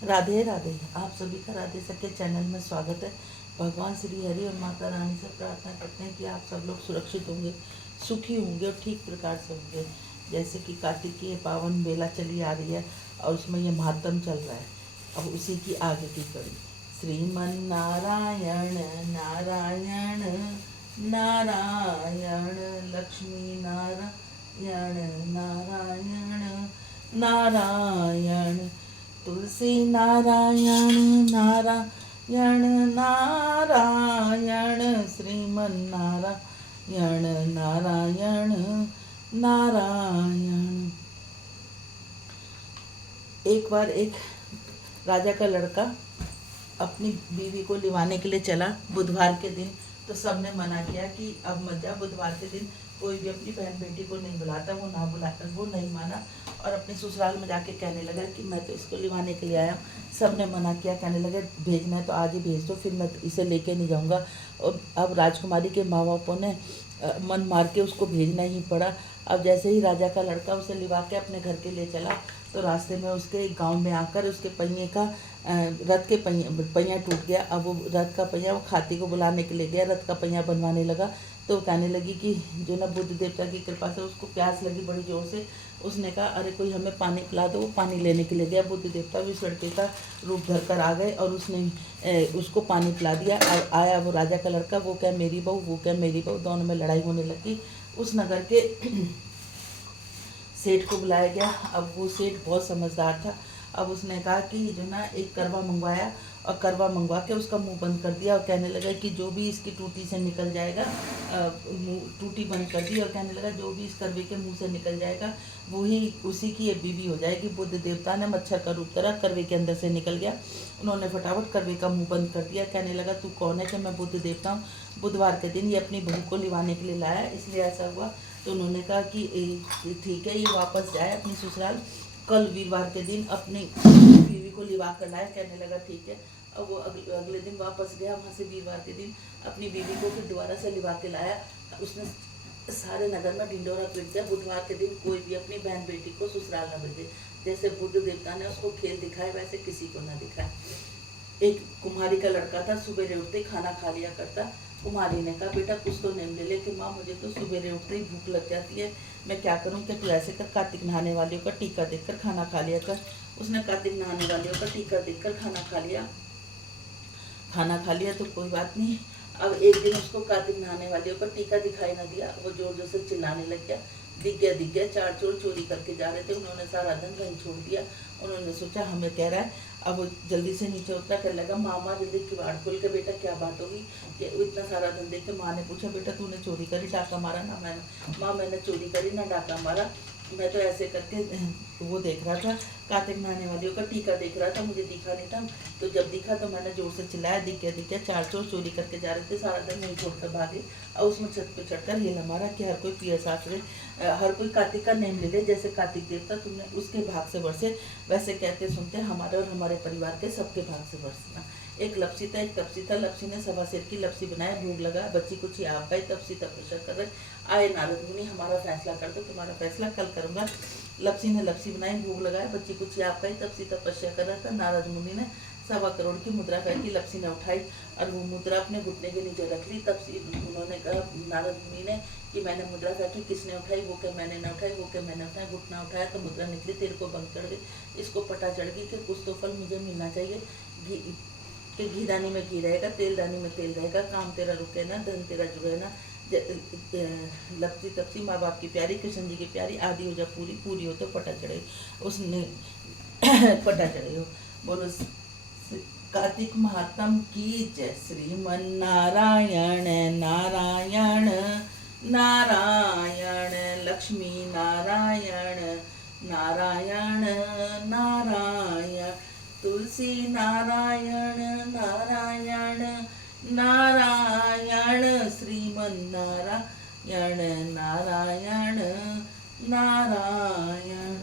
राधे राधे। आप सभी का राधे सके चैनल में स्वागत है। भगवान श्री हरि और माता रानी से प्रार्थना करते हैं कि आप सब लोग सुरक्षित होंगे, सुखी होंगे और ठीक प्रकार से होंगे। जैसे कि कार्तिकीय पावन बेला चली आ रही है और उसमें ये महात्म चल रहा है। अब उसी की आगे की कड़ी। श्रीमन नारायण नारायण नारायण, लक्ष्मी नारायण नारायण नारायण, तुलसी नारायण नारायण नारायण, श्रीमन नारायण नारायण नारायण। एक बार एक राजा का लड़का अपनी बीवी को लिवाने के लिए चला बुधवार के दिन। तो सबने मना किया कि अब मत जा, बुधवार के दिन कोई भी अपनी बहन बेटी को नहीं बुलाता। वो नहीं माना और अपने ससुराल में जाके कहने लगा कि मैं तो इसको लिवाने के लिए आया। सबने मना किया, कहने लगे भेजना है तो आज ही भेज दो, फिर मैं इसे लेके नहीं जाऊंगा। और अब राजकुमारी के माँ बापों ने मन मार के उसको भेजना ही पड़ा। अब जैसे ही राजा का लड़का उसे लिवा के अपने घर के लिए चला तो रास्ते में उसके एक गांव में आकर उसके पहिए का रथ के पहिया टूट गया। अब वो रथ का पहिया वो खाती को बुलाने के लिए गया, रथ का पहिया बनवाने लगा। तो कहने लगी कि जो ना बुद्ध देवता की कृपा से उसको प्यास लगी बड़ी ज़ोर से। उसने कहा अरे कोई हमें पानी पिला दो। वो पानी लेने के लिए गया। बुद्ध देवता भी उस लड़के का रूप धर कर आ गए और उसने उसको पानी पिला दिया। अब आया वो राजा का लड़का, वो क्या मेरी बहू, वो क्या मेरी बहू, दोनों में लड़ाई होने लगी। उस नगर के सेठ को बुलाया गया। अब वो सेठ बहुत समझदार था। अब उसने कहा कि जो ना एक करवा मंगवाया और करवा मंगवा के उसका मुंह बंद कर दिया और कहने लगा कि जो भी इसकी टूटी से निकल जाएगा, टूटी बंद कर दी और कहने लगा जो भी इस करवे के मुंह से निकल जाएगा वही उसी की ये बीवी हो जाएगी। बुद्ध देवता ने मच्छर का रूप धरा, करवे के अंदर से निकल गया। उन्होंने फटाफट करवे का मुंह बंद कर दिया। कहने लगा तू कौन है कि मैं बुद्ध देवता हूँ, बुधवार के दिन ये अपनी बहू को लिवाने के लिए लाया इसलिए ऐसा हुआ। तो उन्होंने कहा कि ठीक है, ये वापस जाए अपनी ससुराल, कल वीरवार के दिन अपनी बीवी को लिवा कर लाया। कहने लगा ठीक है। अब वो अगले दिन वापस गया वहाँ से, वीरवार के दिन अपनी बीवी को फिर दोबारा से लिवा के लाया। उसने सारे नगर में ढिंडोरा पीट दिया, बुधवार के दिन कोई भी अपनी बहन बेटी को ससुराल न भेजे। जैसे बुद्ध देवता ने उसको खेल दिखाए वैसे किसी को न दिखाए। एक कुम्हारी का लड़का था, सुबह उठते खाना खा लिया करता। कुम्हारी ने कहा बेटा कुछ तो नेम ले ले कि माँ मुझे तो सुबह उठते ही भूख लग जाती है, मैं क्या करूँ कि तू ऐसे कर, कार्तिक नहाने वालियों का टीका देखकर खाना खा लिया कर। उसने कार्तिक नहाने वालियों का टीका देखकर खाना खा लिया। तो कोई बात नहीं। अब एक दिन उसको कार्तिक नहाने वालियों का टीका दिखाई न दिया। वो जोर जोर से चिल्लाने लग गया, दिख गया। चार चोर चोरी करके जा रहे थे, उन्होंने सारा धन वहीं छोड़ दिया। उन्होंने सोचा हमें कह रहा है। अब वो जल्दी से नीचे उतरा, कर लगा मामा जल्दी किवाड़ खोल के, बेटा क्या बात होगी कि इतना सारा धन देख के। माँ ने पूछा बेटा तूने चोरी करी, डाका मारा ना? मैंने माँ मैंने चोरी करी ना डाका मारा, मैं तो ऐसे करके वो देख रहा था, कार्तिक नहाने वालियों का टीका देख रहा था, मुझे दिखा नहीं था। तो जब दिखा तो मैंने जोर से चिल्लाया, दिख गया। चार चोर चोरी करके जा रहे थे, सारा धन नहीं छोड़कर भागे। और उसमें छत पे चढ़कर हिल हमारा कि हर कोई पिया सासरे, हर कोई कार्तिक का नेम ले ले, जैसे कार्तिक देवता तुमने उसके भाग से बरसे वैसे कहते सुनते हमारे और हमारे परिवार के सबके भाग से बरसना। एक लपसी था, एक तपसी था। लपसी ने सवा सेर की लपसी बनाया, भोग लगा, बच्ची कुछ आप पाई। तपसी तपस्या कर रहे, आए नारद मुनि हमारा फैसला कर दो, तुम्हारा फैसला कल करूंगा। लपसी ने लपसी बनाई, भोग लगाया, बच्ची कुछ आप पाई। तपसी तपस्या कर रहा था। नारद मुनि ने 1.25 करोड़ की मुद्रा फेंकी, लपसी ने उठाई और वो मुद्रा अपने घुटने के नीचे रख ली। तब उन्होंने कहा नारद मुनि ने कि मैंने मुद्रा फेंकी, किसने उठाई? वो क्या मैंने न उठाई, वो क्या मैंने उठाई। घुटना उठाया तो मुद्रा निकली, तेरे को बंद चढ़ गई। इसको पता चढ़ गई कि कुछ तो फल मुझे मिलना चाहिए। घी दानी में घी रहेगा, तेल दानी में तेल रहेगा, काम तेरा रुके ना, धन तेरा जुड़े ना। लपसी तपसी माँ बाप की प्यारी, कृष्ण जी की प्यारी, आदि हो जा पूरी हो तो पटा चढ़े। उसने पटा चढ़े हो। बोलो कार्तिक महात्म की जय। श्रीमन नारायण नारायण नारायण, लक्ष्मी नारायण नारायण नारायण, तुलसी नारायण नारायण नारायण, श्रीमन नारायण नारायण नारायण।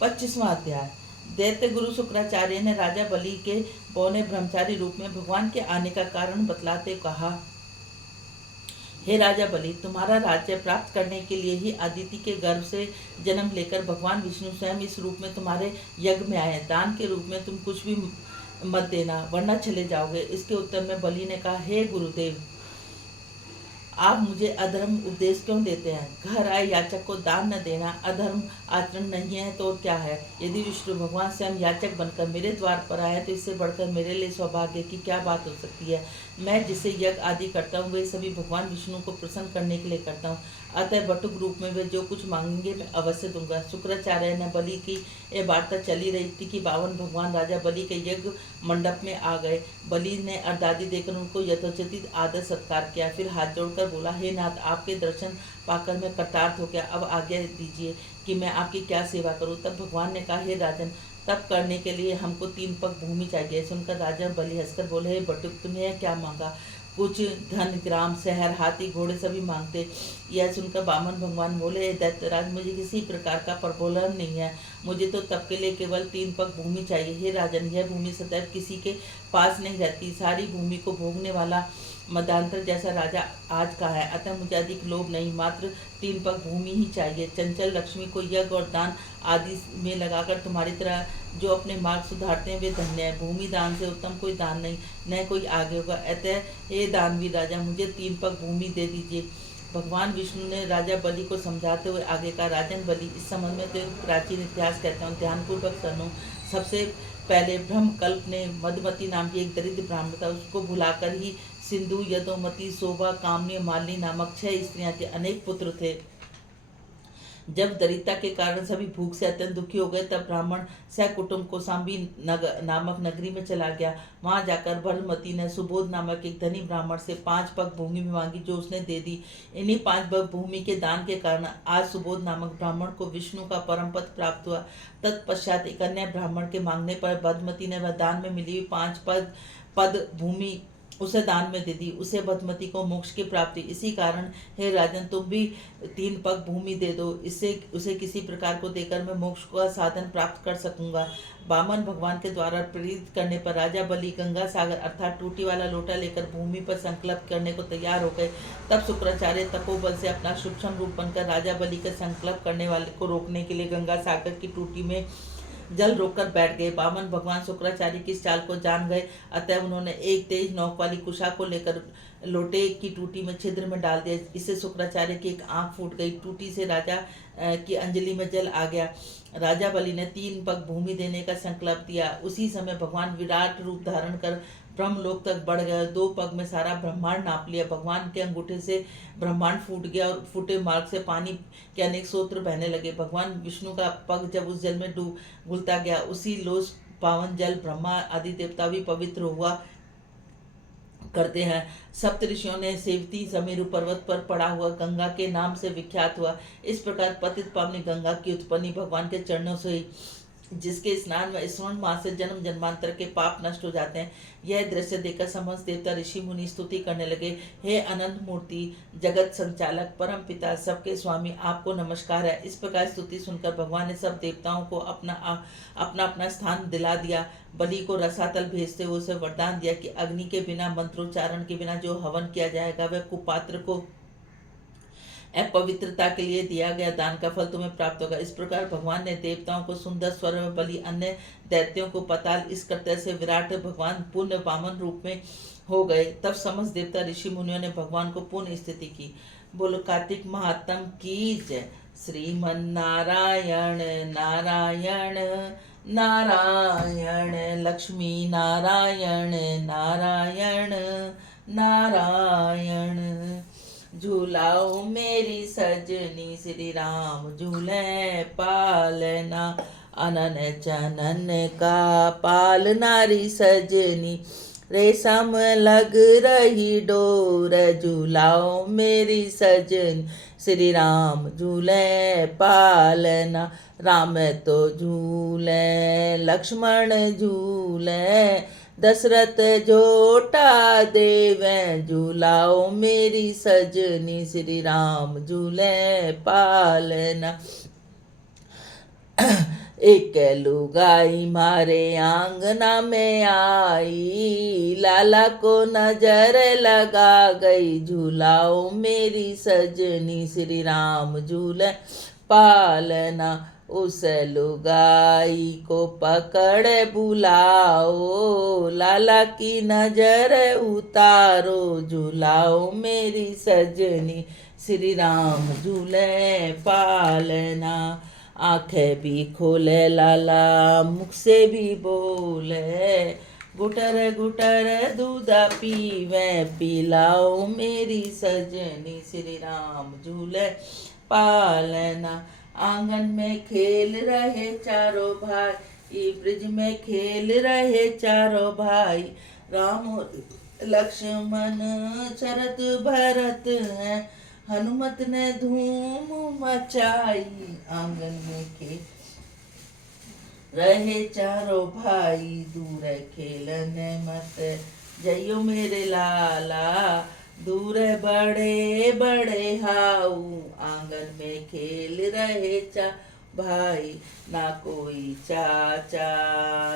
25वां अध्याय। दैत्य गुरु शुक्राचार्य ने राजा बलि के पौने ब्रह्मचारी रूप में भगवान के आने का कारण बतलाते कहा हे राजा बलि, तुम्हारा राज्य प्राप्त करने के लिए ही अदिति के गर्भ से जन्म लेकर भगवान विष्णु स्वयं इस रूप में तुम्हारे यज्ञ में आए। दान के रूप में तुम कुछ भी मत देना, वरना चले जाओगे। इसके उत्तर में बलि ने कहा, हे गुरुदेव, आप मुझे अधर्म उपदेश क्यों देते हैं? घर आए याचक को दान न देना अधर्म आचरण नहीं है तो क्या है? यदि विष्णु भगवान स्वयं याचक बनकर मेरे द्वार पर आए तो इससे बढ़कर मेरे लिए सौभाग्य की क्या बात हो सकती है? मैं जिसे यज्ञ आदि करता हूँ वे सभी भगवान विष्णु को प्रसन्न करने के लिए करता हूँ। अतः बटुक रूप में वे जो कुछ मांगेंगे मैं अवश्य दूंगा। शुक्राचार्य ने बलि की ये वार्ता चली रही थी कि 52 भगवान राजा बलि के यज्ञ मंडप में आ गए। बलि ने अर्धादि देकर उनको यथोचित आदर सत्कार किया, फिर हाथ जोड़कर बोला, हे नाथ, आपके दर्शन पाकर मैं कृतार्थ हो गया। अब आज्ञा दीजिए कि मैं आपकी क्या सेवा करूं। तब भगवान ने कहा, हे राजन, तप करने के लिए हमको 3 पग भूमि चाहिए। सुनकर राजा बलि हंसकर बोले, हे बटुक, तुम्हें क्या मांगा? कुछ धन, ग्राम, शहर, हाथी, घोड़े सभी मांगते। यह सुनकर बामन भगवान बोले, दैत्यराज, मुझे किसी प्रकार का प्रलोभन नहीं है। मुझे तो तब के लिए केवल 3 पग भूमि चाहिए। हे राजन, यह भूमि सदैव किसी के पास नहीं रहती। सारी भूमि को भोगने वाला मदांतर जैसा राजा आज का है। अतः मुझे अधिक लोभ नहीं, मात्र 3 पग भूमि ही चाहिए। चंचल लक्ष्मी को यज्ञ और दान आदि में लगाकर तुम्हारी तरह जो अपने मार्ग सुधारते हैं वे धन्य है। भूमि दान से उत्तम कोई दान नहीं, न कोई आगे होगा। अतः हे दानवीर राजा, मुझे 3 पग भूमि दे दीजिए। भगवान विष्णु ने राजा बलि को समझाते हुए आगे का, राजन बलि, इस संबंध में तो प्राचीन इतिहास कहता हूँ, ध्यानपूर्वक सुनो। सबसे पहले ब्रह्मकल्प ने मधुमती नाम की एक दरिद्र ब्राह्मण था, उसको भुलाकर ही सिंधु, यदोमती, शोभा, कामनी, मालिनी नामक 6 स्त्रियां थी। अनेक पुत्र थे। जब दरिद्रता के कारण सभी भूख से अत्यंत दुखी हो गए तब ब्राह्मण सहकुटुंब कौशाम्बी नामक नगरी में चला गया। वहां जाकर भरमती ने सुबोध नामक एक धनी ब्राह्मण से 5 पग भूमि मांगी, जो उसने दे दी। इन्हीं 5 पग भूमि के दान के कारण आज सुबोध नामक ब्राह्मण को विष्णु का परम पद प्राप्त हुआ। तत्पश्चात एक अन्य ब्राह्मण के मांगने पर भद्रमती ने वह दान में मिली हुई 5 पद भूमि उसे दान में दे दी। उसे भद्रमती को मोक्ष की प्राप्ति। इसी कारण हे राजन, तुम भी 3 पग भूमि दे दो, इससे उसे किसी प्रकार को देकर मैं मोक्ष का साधन प्राप्त कर सकूंगा। वामन भगवान के द्वारा प्रेरित करने पर राजा बलि गंगा सागर अर्थात टूटी वाला लोटा लेकर भूमि पर संकल्प करने को तैयार हो गए। तब शुक्राचार्य तपोबल से अपना सूक्ष्म रूप बनकर राजा बलि का संकल्प करने वाले को रोकने के लिए गंगा सागर की टूटी में जल रोककर बैठ गए। वामन भगवान शुक्राचार्य की इस चाल को जान गए, अतः उन्होंने एक तेज नोक वाली कुशा को लेकर लोटे की टूटी में छिद्र में डाल दिया। इससे शुक्राचार्य की एक आंख फूट गई। टूटी से राजा की अंजलि में जल आ गया। राजा बलि ने 3 पग भूमि देने का संकल्प दिया। उसी समय भगवान विराट रूप धारण कर ब्रह्मलोक तक बढ़ गए। 2 पग में सारा ब्रह्मांड नाप लिया। भगवान के अंगूठे से ब्रह्मांड फूट गया और फूटे मार्ग से पानी के अनेक स्रोत बहने लगे। भगवान विष्णु का पग जब उस जल में घुलता गया, उसी लोस पावन जल ब्रह्मा आदि देवता भी पवित्र हुआ करते हैं। सप्त ऋषियों ने सेवती समेरु पर्वत पर पड़ा हुआ गंगा के नाम से विख्यात हुआ। इस प्रकार पतित पावनी गंगा की उत्पत्ति भगवान के चरणों से हुई, जिसके स्नान में श्रवण मास से जन्म जन्मांतर के पाप नष्ट हो जाते हैं। यह दृश्य देखकर समस्त देवता ऋषि मुनि स्तुति करने लगे। हे अनंत मूर्ति, जगत संचालक, परम पिता, सबके स्वामी, आपको नमस्कार है। इस प्रकार स्तुति सुनकर भगवान ने सब देवताओं को अपना अपना स्थान दिला दिया। बलि को रसातल भेजते हुए उसे वरदान दिया कि अग्नि के बिना, मंत्रोच्चारण के बिना जो हवन किया जाएगा वह कुपात्र को अपवित्रता के लिए दिया गया दान का फल तुम्हें प्राप्त होगा। इस प्रकार भगवान ने देवताओं को सुंदर स्वर में, बलि अन्य दैत्यों को पताल, इस करते से विराट भगवान पूर्ण वामन रूप में हो गए। तब समस्त देवता ऋषि मुनियों ने भगवान को पूर्ण स्थिति की। बोलो कार्तिक महात्म की जय। श्रीमन नारायण नारायण नारायण, लक्ष्मी नारायण नारायण नारायण। झूलाओ मेरी सजनी, श्री राम झूले पालना। अनन चनन का पाल नारी सजनी, रेशम लग रही डोर। झूलाओ मेरी सजनी, श्री राम झूले पालना। राम तो झूले, लक्ष्मण झूले, दशरथ जोटा देवे। झूलाओ मेरी सजनी, श्री राम झूले पालना। एक लुगाई मारे आंगना में आई, लाला को नजर लगा गई, झूलाओ मेरी सजनी, श्री राम झूले पालना। उस लुगाई को पकड़ बुलाओ, लाला की नजर उतारो, झूलाओ मेरी सजनी, श्री राम झूले पालना। आंखें भी खोले लाला, मुख से भी बोले, गुटर गुटर दूध पीवे, पिलाओ मेरी सजनी, श्री राम झूले पालना। आंगन में खेल रहे चारों भाई, ब्रिज में खेल रहे चारों भाई, राम लक्ष्मण शरत भरत हैं, हनुमत ने धूम मचाई। आंगन में खेल रहे चारों भाई, दूर खेलने मत जइयो मेरे लाला, दूर बड़े बड़े हाउ। आंगन में खेल रहे चा भाई, ना कोई चाचा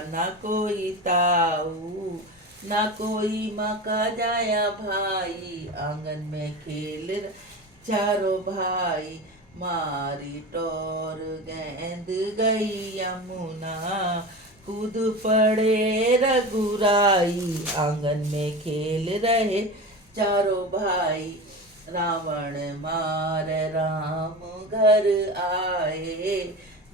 ना कोई ताऊ, ना कोई मका जाया भाई। आंगन में खेल चारों भाई, मारी टोर गेंद गई यमुना, कूद पड़े रघुराई। आंगन में खेल रहे चारों भाई, रावण मार राम घर आए,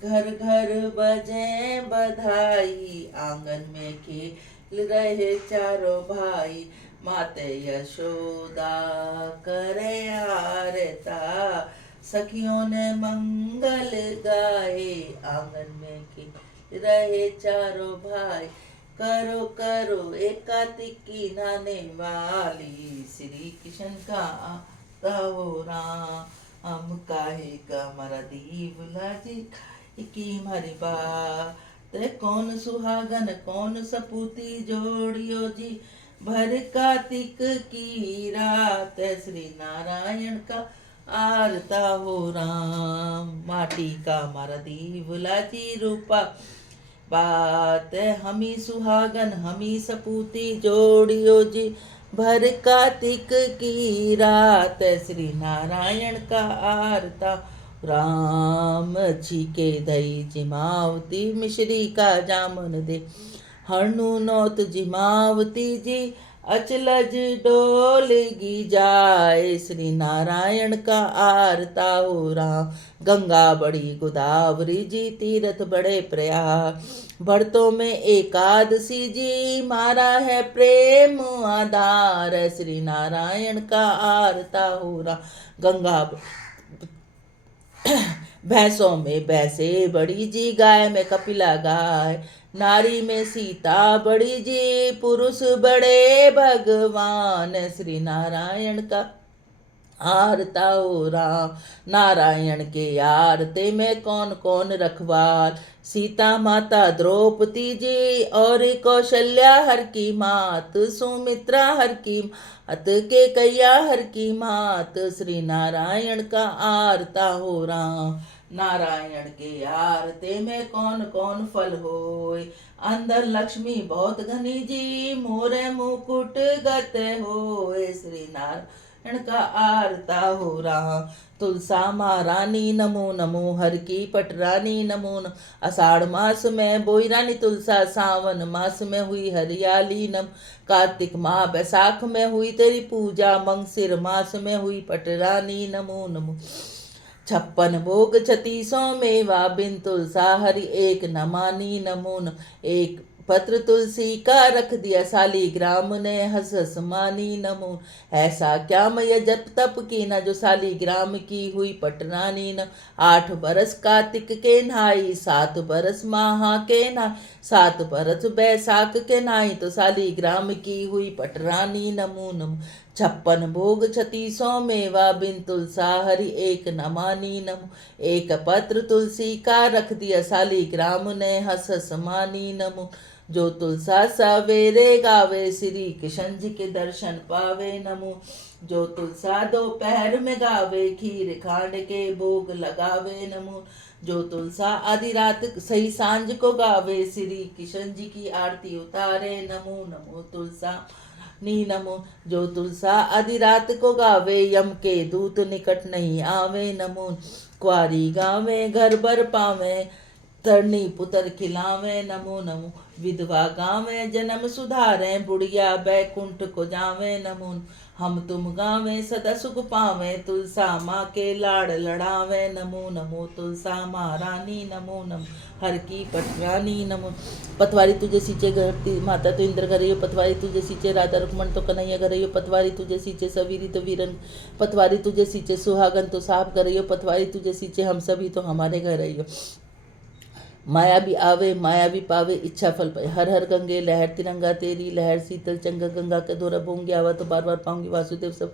घर घर बजे बधाई। आंगन में खेल रहे चारों भाई, माते यशोदा करे आरता, सखियों ने मंगल गाए। आंगन में खेल रहे चारों भाई, करो करो एक कार्तिक की नहाने वाली, श्री कृष्ण का आता हो राम, काहे का मरा दीवला जी की मारी बात, कौन सुहागन कौन सपूती जोड़ियो जी, भर कार्तिक की रात, श्री नारायण का आरता हो राम, माटी का मारा दीवला जी रूपा बात, हमी सुहागन हमी सपूती जोड़ियो जी, भर कार्तिक की रात, श्री नारायण का आरता राम। छीके दई जिमावती मिश्री का जामन दे, हरनु नौत जिमावती जी, अचलज डोलगी जाए, श्री नारायण का आरता हो राम। गंगा बड़ी गोदावरी जी, तीर्थ बड़े प्रयाग, भरतों में एकादशी जी, मारा है प्रेम आधार, श्री नारायण का आरता हो राम। गंगा भैंसों में भैंसे बड़ी जी, गाय में कपिला गाय, नारी में सीता बड़ी जी, पुरुष बड़े भगवान, श्री नारायण का आरता हो राम। नारायण के आरते में कौन कौन रखवार, सीता माता द्रौपदी जी, और कौशल्या हर की मात, सुमित्रा हर की मात, के कैया हर की मात, श्री नारायण का आरता हो राम। नारायण के आरते में कौन कौन फल होय, अंदर लक्ष्मी बहुत घनी जी, मोरे मुकुट गत होय, श्री नारायण का आरता हो राम। तुलसा महारानी नमो नमो, हर की पटरानी नमो नमो, आषाढ़ मास में बोई रानी तुलसा, सावन मास में हुई हरियाली नम, कार्तिक माह बैसाख में हुई तेरी पूजा, मंगसिर मास में हुई पटरानी नमो नमो। 56 भोग 36 मेवा, बिन तुलसा हरि एक न मानी नमो नम। एक पत्र तुलसी का रख दिया, शालीग्राम ने हंस हंस मानी नमो। ऐसा क्या मैं जप तप की न, जो शालीग्राम की हुई पटरानी न। 8 बरस कार्तिक के नहाई, 7 बरस माह के नहाई, 7 बरस बैसाख के नहाई, तो शालीग्राम की हुई पटरानी नमो नमो। 56 भोग 36 मेवा, बिन तुलसा हरि एक न मानी नमो। एक पत्र तुलसी का रख दिया, शालीग्राम ने हंस हंस मानी नमो। जो तुलसा सवेरे गावे, श्री कृष्ण जी के दर्शन पावे नमो। जो तुलसा दोपहर में गावे, खीर खांड के भोग लगावे नमो। जो तुलसा आधी रात सही सांझ को गावे, श्री किशन जी की आरती उतारे, नमो नमो तुलसा नी नमो। जो तुलसा आधी रात को गावे, यम के दूत निकट नहीं आवे, नमो। कुआरी गावे घर भर पावे, तरनी पुत्र खिलावे, नमो नमो। विधवा गावे जन्म सुधारे, बुढ़िया बैकुंठ को जावे, नमो। हम तुम गावे सदा सुख पावे, तुलसा माँ के लाड़ लड़ावे, नमो नमो तुलसा महारानी, नमो नमो। हर की पटरानी, नमो। पतवारी तुझे सींचे घरती माता तो इंद्र घरैयो, पतवारी तुझे सींचे राधा रुक्मण तो कन्हैया घरैयो, पतवारी तुझे सींचे सवीरी तो वीरन, पतवारी तुझे सींचे सुहागन तो साहब घरैयो, पतवारी तुझे सींचे हम सभी तो हमारे घरैयो। माया भी आवे माया भी पावे, इच्छा फल पाए। हर हर गंगे लहर तिरंगा तेरी लहर, शीतल चंगा गंगा का दौरा बोंगी, आवा तो बार बार पाऊंगी वासुदेव सब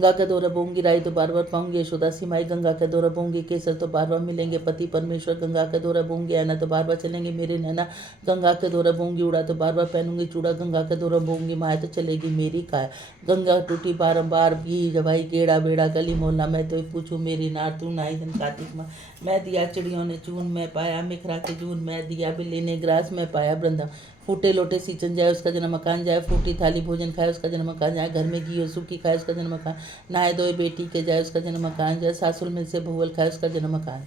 गंगा का दौरा बोंगी, राई तो बार बार पाऊंगी यशोदा सिमाई, गंगा का दौरा बोंगी केसर तो बार बार मिलेंगे, पति परमेश्वर गंगा का दौरा बोंगी, आना तो बार बार चलेंगे मेरे नैना, गंगा का दौरा बोंगी, उड़ा तो बार बार पहनूंगी चूड़ा, गंगा का दौरा बोंगी, माया तो चलेगी मेरी काया। गंगा टूटी बारंबार भी जवाई गेड़ा बेड़ा गली मोहल्ला, मैं तो पूछूं मेरी नार तू नाई धन कार्तिक माँ। मैं दिया चिड़ियों ने चून, मैं पाया मिखरा के जून, मैं दिया बिल्ली ने ग्रास, मैं पाया वृंदा। फूटे लोटे सींचन जाए उसका जन्म मकान जाए, फूटी थाली भोजन खाए उसका जन्म मकान जाए, घर में घी हो सूखी खाए उसका जन्म मकान, नहाए धोए बेटी के जाए उसका जन्म मकान जाए, सासुर मिल से भुवल खाए उसका जन्म मकान।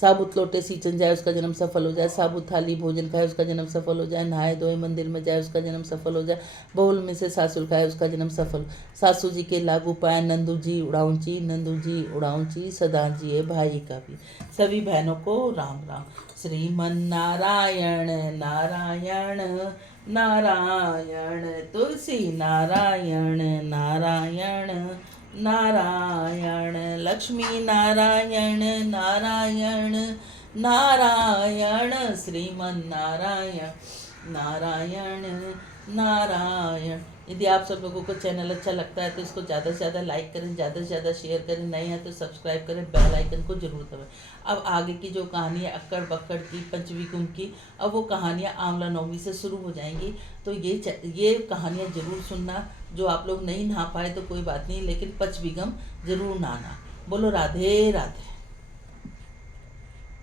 साबुत लोटे सींचन जाए उसका जन्म सफल हो जाए, साबुत थाली भोजन खाए उसका जन्म सफल हो जाए, नहाए धोए मंदिर में जाए उसका जन्म सफल हो जाए, बहुल में से सासुर खाए उसका जन्म सफल। सासू जी के लागू पाए नंदू जी उड़ाऊंची, नंदू जी उड़ाऊंची, सदा जिए भाई का भी। सभी बहनों को राम राम। श्रीमन नारायण नारायण नारायण, तुलसी नारायण नारायण नारायण, लक्ष्मी नारायण नारायण नारायण, श्रीमन नारायण नारायण नारायण। यदि आप सब लोगों को चैनल अच्छा लगता है तो इसको ज़्यादा से ज़्यादा लाइक करें, ज़्यादा से ज़्यादा शेयर करें, नए हैं तो सब्सक्राइब करें, बेल आइकन को जरूर दबाएं। अब आगे की जो कहानियाँ अक्कड़ बक्कड़ की, पंचवी कुंभ की, अब वो कहानियाँ आंवला नौमी से शुरू हो जाएंगी, तो ये कहानियाँ जरूर सुनना। जो आप लोग नहीं नहा पाए तो कोई बात नहीं, लेकिन पंचवीगम जरूर नहाना। बोलो राधे राधे।